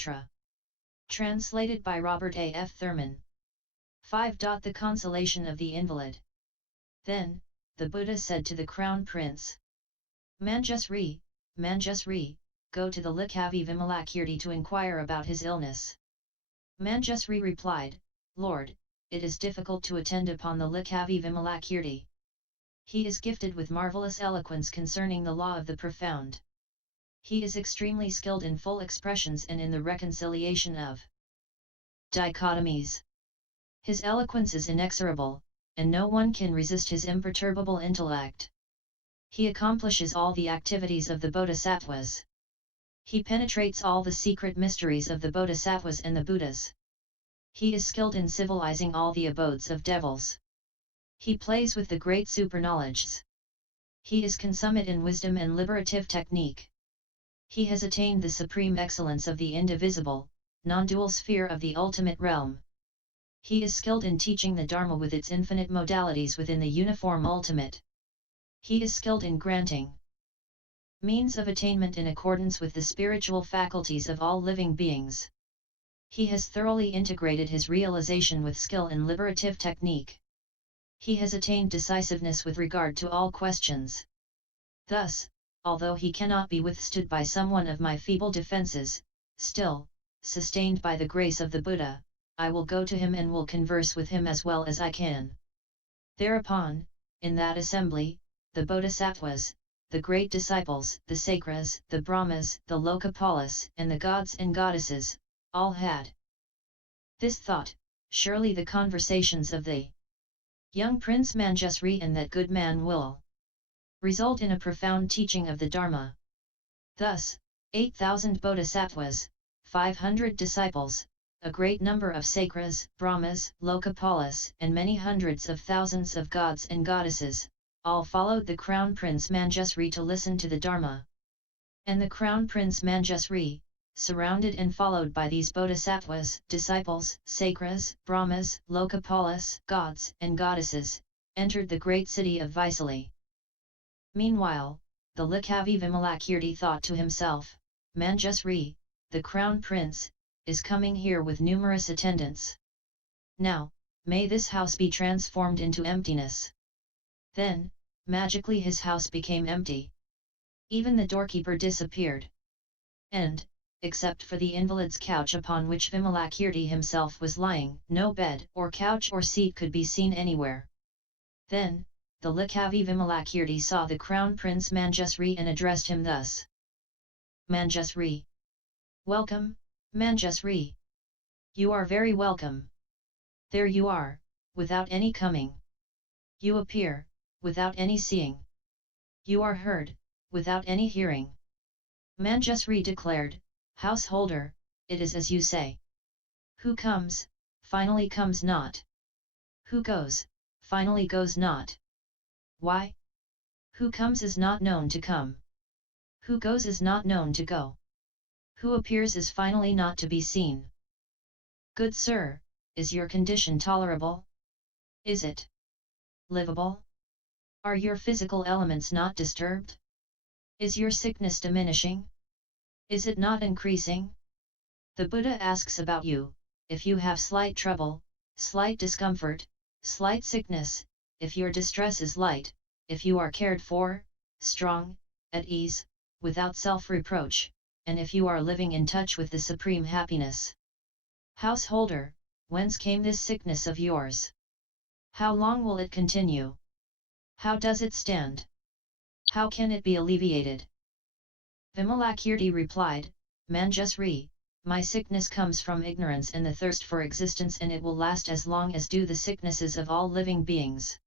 Sutra. Translated by Robert A. F. Thurman. 5. The consolation of the invalid. Then, the Buddha said to the Crown Prince, Manjusri, Manjusri, go to the Likavi Vimalakirti to inquire about his illness. Manjusri replied, Lord, it is difficult to attend upon the Likavi Vimalakirti. He is gifted with marvelous eloquence concerning the law of the profound. He is extremely skilled in full expressions and in the reconciliation of dichotomies. His eloquence is inexorable, and no one can resist his imperturbable intellect. He accomplishes all the activities of the bodhisattvas. He penetrates all the secret mysteries of the bodhisattvas and the Buddhas. He is skilled in civilizing all the abodes of devils. He plays with the great superknowledges. He is consummate in wisdom and liberative technique. He has attained the supreme excellence of the indivisible, non-dual sphere of the ultimate realm. He is skilled in teaching the Dharma with its infinite modalities within the uniform ultimate. He is skilled in granting means of attainment in accordance with the spiritual faculties of all living beings. He has thoroughly integrated his realization with skill in liberative technique. He has attained decisiveness with regard to all questions. Thus, although he cannot be withstood by someone of my feeble defenses, still, sustained by the grace of the Buddha, I will go to him and will converse with him as well as I can. Thereupon, in that assembly, the bodhisattvas, the great disciples, the sakras, the brahmas, the lokapalas, and the gods and goddesses, all had this thought: surely the conversations of the young Prince Manjusri and that good man will result in a profound teaching of the Dharma. Thus, 8,000 bodhisattvas, 500 disciples, a great number of sakras, brahmas, lokapalas, and many hundreds of thousands of gods and goddesses, all followed the Crown Prince Manjusri to listen to the Dharma. And the Crown Prince Manjusri, surrounded and followed by these bodhisattvas, disciples, sakras, brahmas, lokapalas, gods and goddesses, entered the great city of Vaisali. Meanwhile, the Likavi Vimalakirti thought to himself, Manjusri, the Crown Prince, is coming here with numerous attendants. Now, may this house be transformed into emptiness. Then, magically his house became empty. Even the doorkeeper disappeared. And, except for the invalid's couch upon which Vimalakirti himself was lying, no bed or couch or seat could be seen anywhere. Then, the Likavi Vimalakirti saw the Crown Prince Manjusri and addressed him thus. Manjusri. Welcome, Manjusri. You are very welcome. There you are, without any coming. You appear, without any seeing. You are heard, without any hearing. Manjusri declared, Householder, it is as you say. Who comes, finally comes not. Who goes, finally goes not. Why? Who comes is not known to come. Who goes is not known to go. Who appears is finally not to be seen. Good sir, is your condition tolerable? Is it livable? Are your physical elements not disturbed? Is your sickness diminishing? Is it not increasing? The Buddha asks about you, if you have slight trouble, slight discomfort, slight sickness, if your distress is light, if you are cared for, strong, at ease, without self-reproach, and if you are living in touch with the supreme happiness. Householder, whence came this sickness of yours? How long will it continue? How does it stand? How can it be alleviated? Vimalakirti replied, Manjusri, my sickness comes from ignorance and the thirst for existence, and it will last as long as do the sicknesses of all living beings.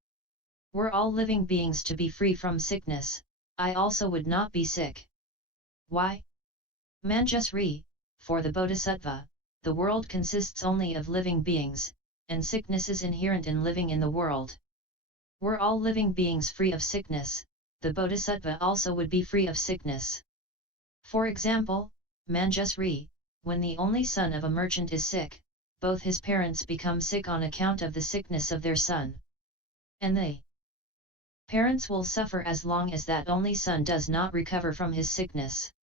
Were all living beings to be free from sickness, I also would not be sick. Why? Manjusri, for the bodhisattva, the world consists only of living beings, and sickness is inherent in living in the world. Were all living beings free of sickness, the bodhisattva also would be free of sickness. For example, Manjusri, when the only son of a merchant is sick, both his parents become sick on account of the sickness of their son. And the parents will suffer as long as that only son does not recover from his sickness.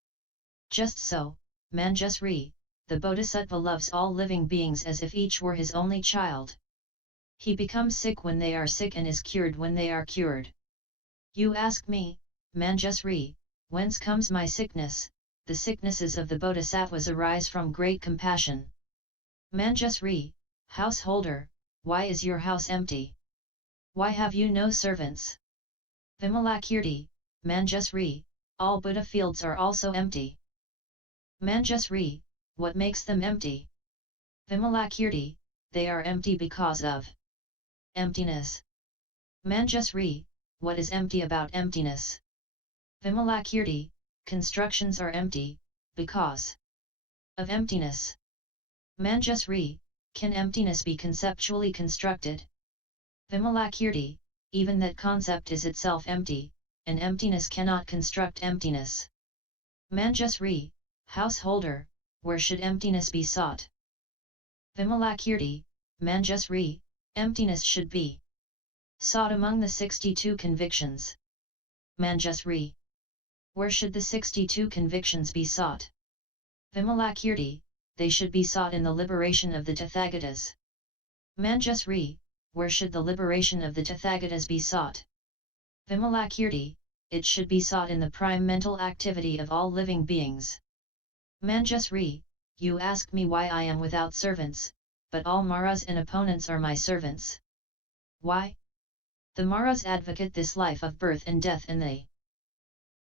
Just so, Manjusri, the bodhisattva loves all living beings as if each were his only child. He becomes sick when they are sick and is cured when they are cured. You ask me, Manjusri, whence comes my sickness? The sicknesses of the bodhisattvas arise from great compassion. Manjusri, householder, why is your house empty? Why have you no servants? Vimalakirti, Manjusri, all Buddha fields are also empty. Manjusri, what makes them empty? Vimalakirti, they are empty because of emptiness. Manjusri, what is empty about emptiness? Vimalakirti, constructions are empty, because of emptiness. Manjusri, can emptiness be conceptually constructed? Vimalakirti, even that concept is itself empty, and emptiness cannot construct emptiness. Manjusri, householder, where should emptiness be sought? Vimalakirti, Manjusri, emptiness should be sought among the 62 convictions. Manjusri, where should the 62 convictions be sought? Vimalakirti, they should be sought in the liberation of the Tathagatas. Manjusri, where should the liberation of the Tathagatas be sought? Vimalakirti, it should be sought in the prime mental activity of all living beings. Manjusri, you ask me why I am without servants, but all Maras and opponents are my servants. Why? The Maras advocate this life of birth and death, and the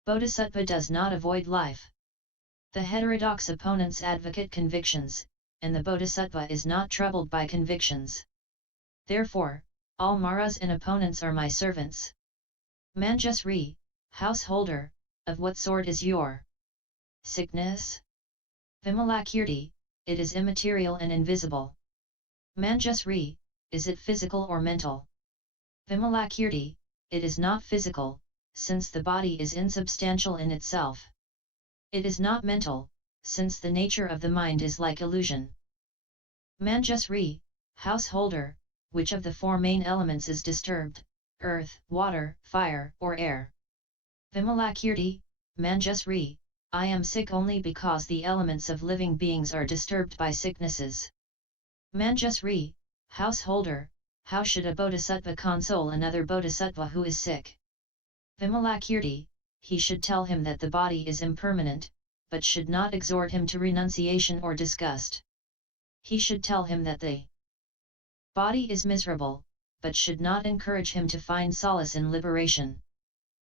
Bodhisattva does not avoid life. The heterodox opponents advocate convictions, and the Bodhisattva is not troubled by convictions. Therefore, all Maras and opponents are my servants. Manjusri, householder, of what sort is your sickness? Vimalakirti, it is immaterial and invisible. Manjusri, is it physical or mental? Vimalakirti, it is not physical, since the body is insubstantial in itself. It is not mental, since the nature of the mind is like illusion. Manjusri, householder, which of the four main elements is disturbed, earth, water, fire, or air? Vimalakirti, Manjusri, I am sick only because the elements of living beings are disturbed by sicknesses. Manjusri, householder, how should a bodhisattva console another bodhisattva who is sick? Vimalakirti, he should tell him that the body is impermanent, but should not exhort him to renunciation or disgust. He should tell him that the body is miserable, but should not encourage him to find solace in liberation.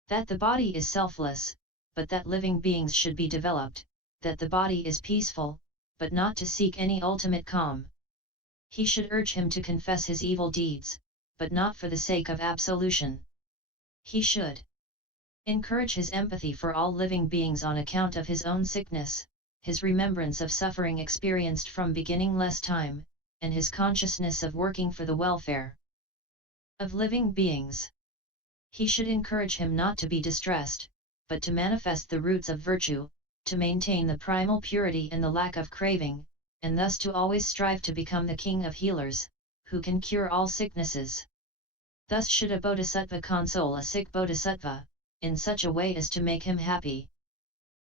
That the body is selfless, but that living beings should be developed, that the body is peaceful, but not to seek any ultimate calm. He should urge him to confess his evil deeds, but not for the sake of absolution. He should encourage his empathy for all living beings on account of his own sickness, his remembrance of suffering experienced from beginningless time, and his consciousness of working for the welfare of living beings. He should encourage him not to be distressed, but to manifest the roots of virtue, to maintain the primal purity and the lack of craving, and thus to always strive to become the king of healers, who can cure all sicknesses. Thus should a bodhisattva console a sick bodhisattva, in such a way as to make him happy.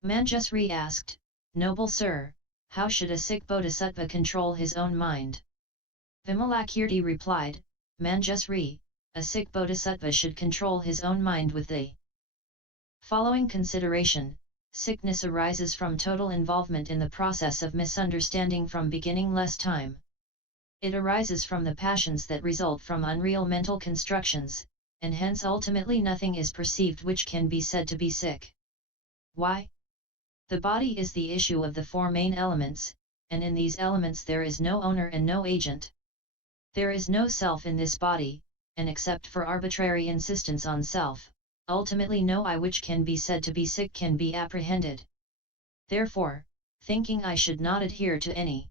Manjusri asked, Noble sir, how should a sick bodhisattva control his own mind? Vimalakirti replied, Manjusri, a sick bodhisattva should control his own mind with the following consideration. Sickness arises from total involvement in the process of misunderstanding from beginningless time. It arises from the passions that result from unreal mental constructions, and hence ultimately nothing is perceived which can be said to be sick. Why? The body is the issue of the four main elements, and in these elements there is no owner and no agent. There is no self in this body, and except for arbitrary insistence on self, ultimately no I which can be said to be sick can be apprehended. Therefore, thinking I should not adhere to any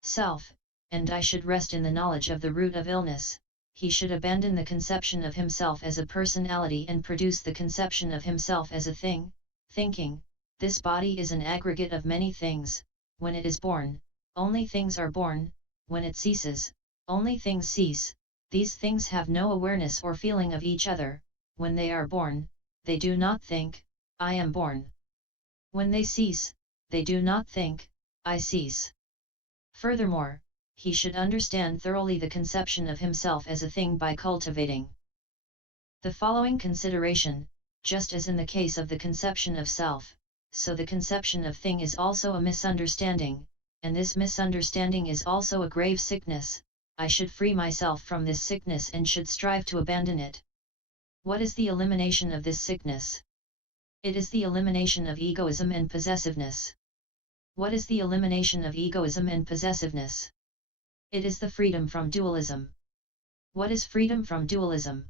self, and I should rest in the knowledge of the root of illness, he should abandon the conception of himself as a personality and produce the conception of himself as a thing, thinking, this body is an aggregate of many things. When it is born, only things are born, when it ceases, only things cease. These things have no awareness or feeling of each other. When they are born, they do not think, I am born. When they cease, they do not think, I cease. Furthermore, he should understand thoroughly the conception of himself as a thing by cultivating the following consideration: just as in the case of the conception of self, so the conception of thing is also a misunderstanding, and this misunderstanding is also a grave sickness. I should free myself from this sickness and should strive to abandon it. What is the elimination of this sickness? It is the elimination of egoism and possessiveness. What is the elimination of egoism and possessiveness? It is the freedom from dualism. What is freedom from dualism?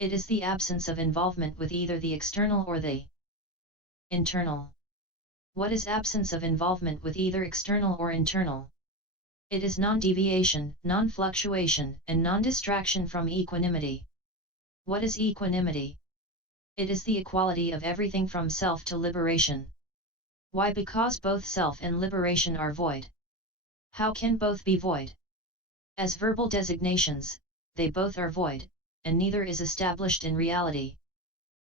It is the absence of involvement with either the external or the internal. What is absence of involvement with either external or internal? It is non-deviation, non-fluctuation, and non-distraction from equanimity. What is equanimity? It is the equality of everything from self to liberation. Why? Because both self and liberation are void. How can both be void? As verbal designations, they both are void, and neither is established in reality.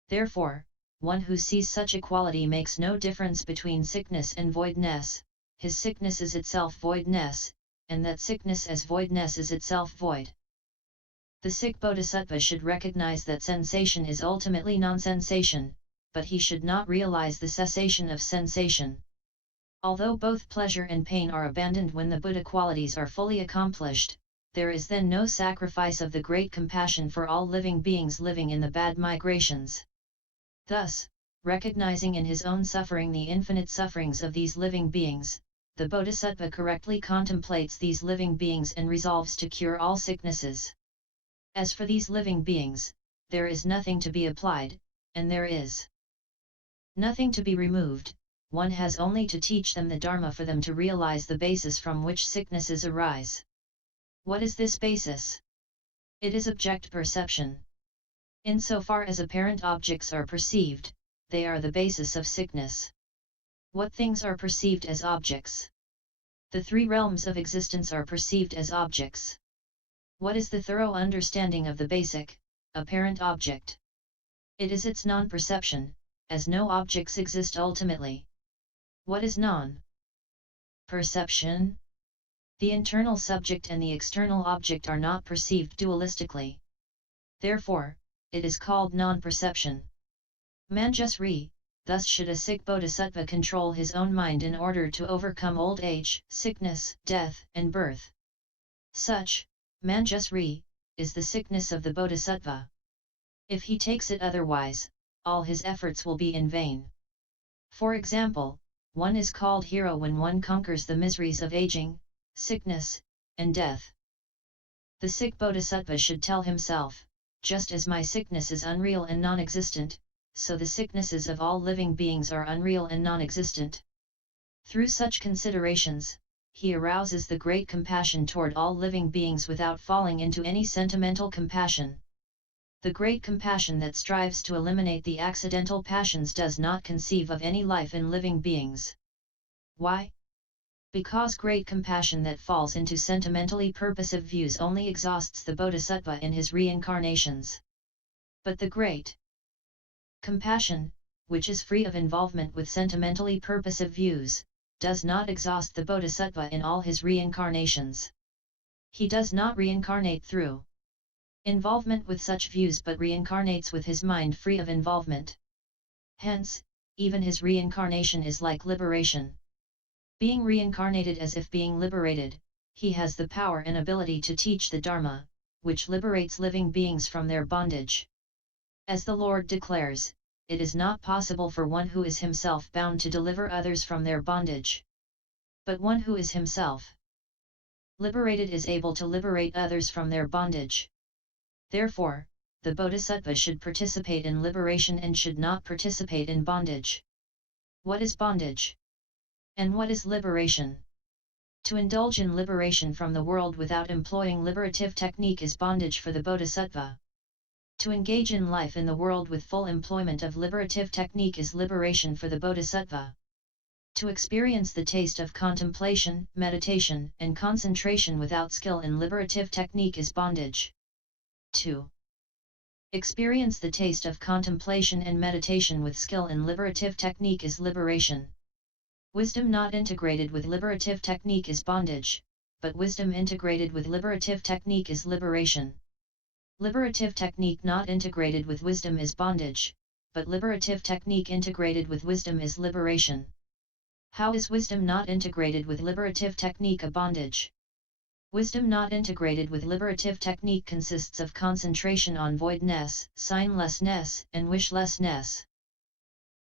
Therefore, one who sees such equality makes no difference between sickness and voidness. His sickness is itself voidness, and that sickness as voidness is itself void. The sick bodhisattva should recognize that sensation is ultimately non-sensation, but he should not realize the cessation of sensation. Although both pleasure and pain are abandoned when the Buddha qualities are fully accomplished, there is then no sacrifice of the great compassion for all living beings living in the bad migrations. Thus, recognizing in his own suffering the infinite sufferings of these living beings, the bodhisattva correctly contemplates these living beings and resolves to cure all sicknesses. As for these living beings, there is nothing to be applied, and there is nothing to be removed. One has only to teach them the Dharma for them to realize the basis from which sicknesses arise. What is this basis? It is object perception. Insofar as apparent objects are perceived, they are the basis of sickness. What things are perceived as objects? The three realms of existence are perceived as objects. What is the thorough understanding of the basic, apparent object? It is its non-perception, as no objects exist ultimately. What is non-perception? The internal subject and the external object are not perceived dualistically. Therefore, it is called non-perception. Manjusri, thus should a sick bodhisattva control his own mind in order to overcome old age, sickness, death, and birth. Such, Manjusri, is the sickness of the bodhisattva. If he takes it otherwise, all his efforts will be in vain. For example, one is called hero when one conquers the miseries of aging, sickness, and death. The sick bodhisattva should tell himself, just as my sickness is unreal and non-existent, so the sicknesses of all living beings are unreal and non-existent. Through such considerations, he arouses the great compassion toward all living beings without falling into any sentimental compassion. The great compassion that strives to eliminate the accidental passions does not conceive of any life in living beings. Why? Because great compassion that falls into sentimentally purposive views only exhausts the bodhisattva in his reincarnations. But the great compassion, which is free of involvement with sentimentally purposive views, does not exhaust the bodhisattva in all his reincarnations. He does not reincarnate through involvement with such views but reincarnates with his mind free of involvement. Hence, even his reincarnation is like liberation. Being reincarnated as if being liberated, he has the power and ability to teach the Dharma, which liberates living beings from their bondage. As the Lord declares, it is not possible for one who is himself bound to deliver others from their bondage. But one who is himself liberated is able to liberate others from their bondage. Therefore, the bodhisattva should participate in liberation and should not participate in bondage. What is bondage? And what is liberation? To indulge in liberation from the world without employing liberative technique is bondage for the bodhisattva. To engage in life in the world with full employment of liberative technique is liberation for the bodhisattva. To experience the taste of contemplation, meditation, and concentration without skill in liberative technique is bondage. 2. Experience the taste of contemplation and meditation with skill in liberative technique is liberation. Wisdom not integrated with liberative technique is bondage, but wisdom integrated with liberative technique is liberation. Liberative technique not integrated with wisdom is bondage, but liberative technique integrated with wisdom is liberation. How is wisdom not integrated with liberative technique a bondage? Wisdom not integrated with liberative technique consists of concentration on voidness, signlessness, and wishlessness.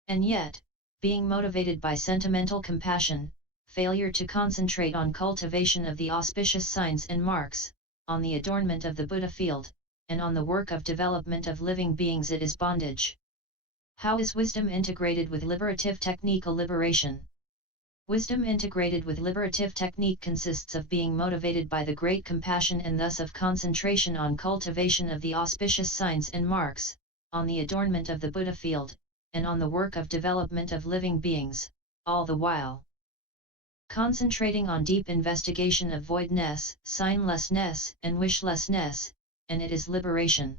And yet, being motivated by sentimental compassion, failure to concentrate on cultivation of the auspicious signs and marks, on the adornment of the Buddha field, and on the work of development of living beings, it is bondage. How is wisdom integrated with liberative technique a liberation? Wisdom integrated with liberative technique consists of being motivated by the great compassion and thus of concentration on cultivation of the auspicious signs and marks, on the adornment of the Buddha field, and on the work of development of living beings, all the while concentrating on deep investigation of voidness, signlessness, and wishlessness, and it is liberation.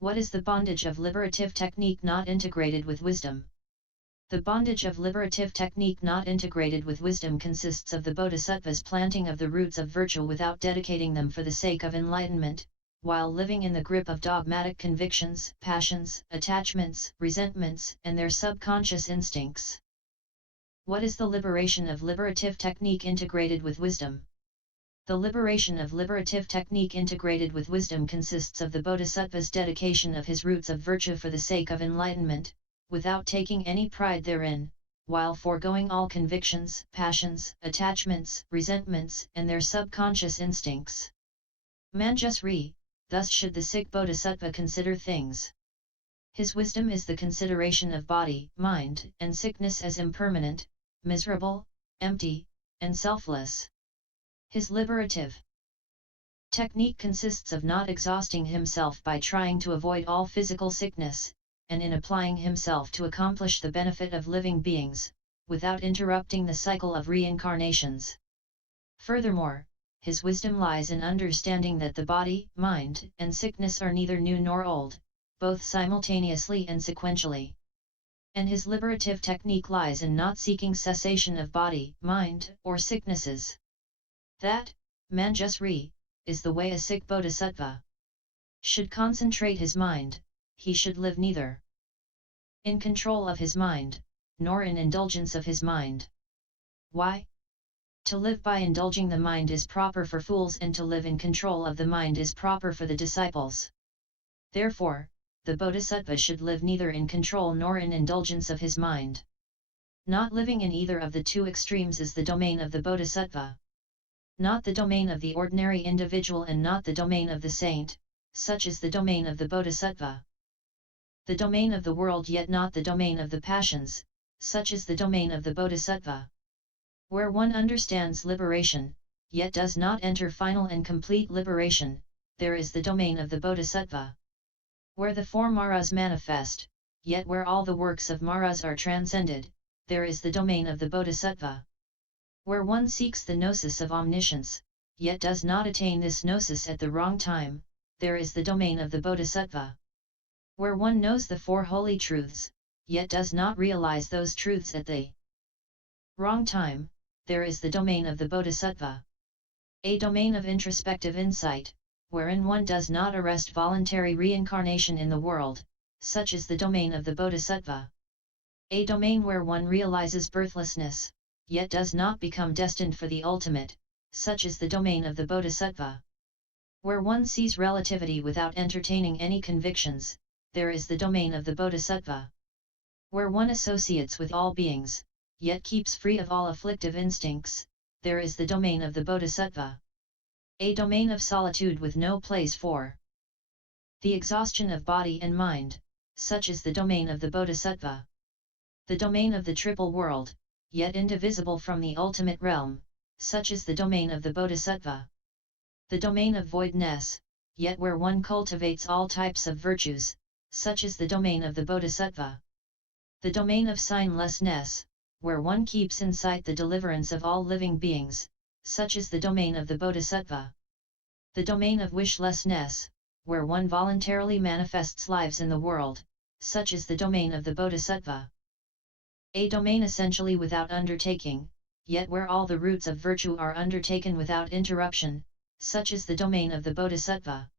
What is the bondage of liberative technique not integrated with wisdom? The bondage of liberative technique not integrated with wisdom consists of the bodhisattva's planting of the roots of virtue without dedicating them for the sake of enlightenment, while living in the grip of dogmatic convictions, passions, attachments, resentments, and their subconscious instincts. What is the liberation of liberative technique integrated with wisdom? The liberation of liberative technique integrated with wisdom consists of the bodhisattva's dedication of his roots of virtue for the sake of enlightenment, without taking any pride therein, while foregoing all convictions, passions, attachments, resentments, and their subconscious instincts. Manjusri, thus should the sick bodhisattva consider things. His wisdom is the consideration of body, mind, and sickness as impermanent, miserable, empty, and selfless. His liberative technique consists of not exhausting himself by trying to avoid all physical sickness, and in applying himself to accomplish the benefit of living beings, without interrupting the cycle of reincarnations. Furthermore, his wisdom lies in understanding that the body, mind, and sickness are neither new nor old, both simultaneously and sequentially. And his liberative technique lies in not seeking cessation of body, mind, or sicknesses. That, Manjusri, is the way a sick bodhisattva should concentrate his mind. He should live neither in control of his mind, nor in indulgence of his mind. Why? To live by indulging the mind is proper for fools, and to live in control of the mind is proper for the disciples. Therefore, the bodhisattva should live neither in control nor in indulgence of his mind. Not living in either of the two extremes is the domain of the bodhisattva. Not the domain of the ordinary individual and not the domain of the saint, such is the domain of the bodhisattva. The domain of the world yet not the domain of the passions, such is the domain of the bodhisattva. Where one understands liberation, yet does not enter final and complete liberation, there is the domain of the bodhisattva. Where the four maras manifest, yet where all the works of maras are transcended, there is the domain of the bodhisattva. Where one seeks the gnosis of omniscience, yet does not attain this gnosis at the wrong time, there is the domain of the bodhisattva. Where one knows the four holy truths, yet does not realize those truths at the wrong time, there is the domain of the bodhisattva. A domain of introspective insight, wherein one does not arrest voluntary reincarnation in the world, such is the domain of the bodhisattva. A domain where one realizes birthlessness, yet does not become destined for the ultimate, such is the domain of the bodhisattva. Where one sees relativity without entertaining any convictions, there is the domain of the bodhisattva. Where one associates with all beings, yet keeps free of all afflictive instincts, there is the domain of the bodhisattva. A domain of solitude with no place for the exhaustion of body and mind, such is the domain of the bodhisattva. The domain of the triple world, yet indivisible from the ultimate realm, such is the domain of the bodhisattva. The domain of voidness, yet where one cultivates all types of virtues, such is the domain of the bodhisattva. The domain of signlessness, where one keeps in sight the deliverance of all living beings, such is the domain of the bodhisattva. The domain of wishlessness, where one voluntarily manifests lives in the world, such is the domain of the bodhisattva. A domain essentially without undertaking, yet where all the roots of virtue are undertaken without interruption, such is the domain of the bodhisattva.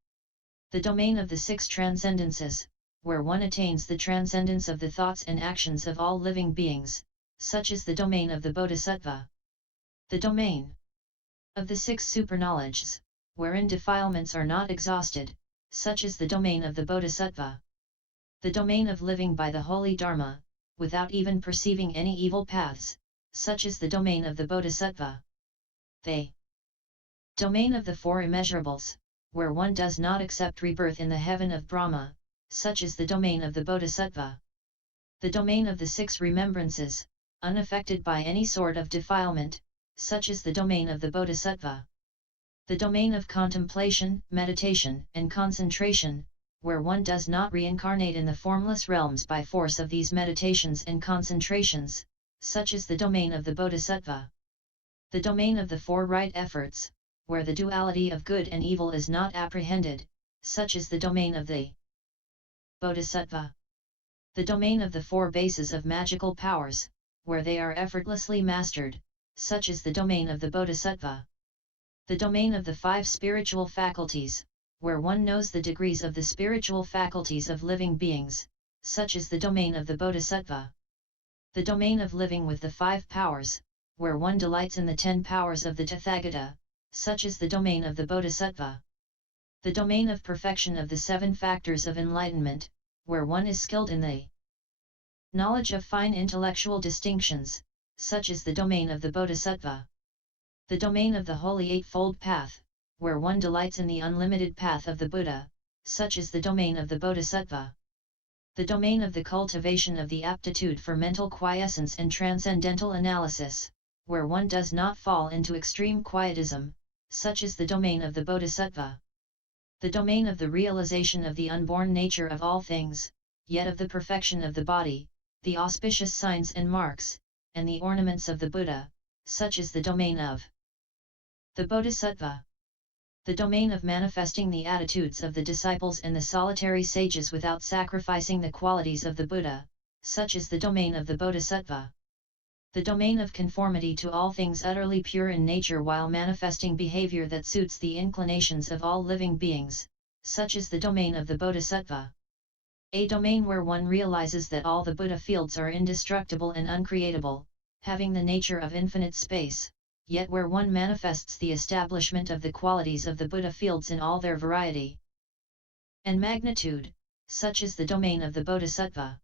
The domain of the six transcendences, where one attains the transcendence of the thoughts and actions of all living beings, such is the domain of the bodhisattva. The domain of the six superknowledges, wherein defilements are not exhausted, such is the domain of the bodhisattva. The domain of living by the holy Dharma, without even perceiving any evil paths, such is the domain of the bodhisattva. The domain of the four immeasurables, where one does not accept rebirth in the heaven of Brahma, such is the domain of the bodhisattva. The domain of the six remembrances, unaffected by any sort of defilement, such is the domain of the bodhisattva. The domain of contemplation, meditation, and concentration, where one does not reincarnate in the formless realms by force of these meditations and concentrations, such is the domain of the bodhisattva. The domain of the four right efforts, where the duality of good and evil is not apprehended, such is the domain of the bodhisattva. The domain of the four bases of magical powers, where they are effortlessly mastered, such is the domain of the bodhisattva. The domain of the five spiritual faculties, where one knows the degrees of the spiritual faculties of living beings, such is the domain of the bodhisattva. The domain of living with the five powers, where one delights in the 10 powers of the Tathagata, such is the domain of the bodhisattva. The domain of perfection of the 7 factors of enlightenment, where one is skilled in the knowledge of fine intellectual distinctions, such is the domain of the bodhisattva. The domain of the holy eightfold path, where one delights in the unlimited path of the Buddha, such is the domain of the bodhisattva. The domain of the cultivation of the aptitude for mental quiescence and transcendental analysis, where one does not fall into extreme quietism, such is the domain of the bodhisattva. The domain of the realization of the unborn nature of all things, yet of the perfection of the body, the auspicious signs and marks, and the ornaments of the Buddha, such is the domain of the bodhisattva. The domain of manifesting the attitudes of the disciples and the solitary sages without sacrificing the qualities of the Buddha, such is the domain of the bodhisattva. The domain of conformity to all things utterly pure in nature while manifesting behavior that suits the inclinations of all living beings, such is the domain of the bodhisattva. A domain where one realizes that all the Buddha fields are indestructible and uncreatable, having the nature of infinite space, yet where one manifests the establishment of the qualities of the Buddha fields in all their variety and magnitude, such is the domain of the bodhisattva.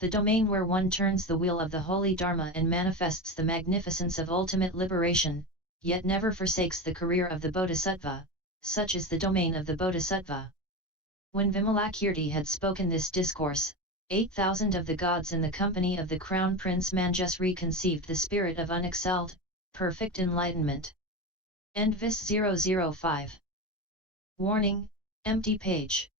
The domain where one turns the wheel of the holy Dharma and manifests the magnificence of ultimate liberation, yet never forsakes the career of the bodhisattva, such is the domain of the bodhisattva. When Vimalakirti had spoken this discourse, 8,000 of the gods in the company of the crown prince Manjusri conceived the spirit of unexcelled, perfect enlightenment. End Vis 005. Warning, empty page.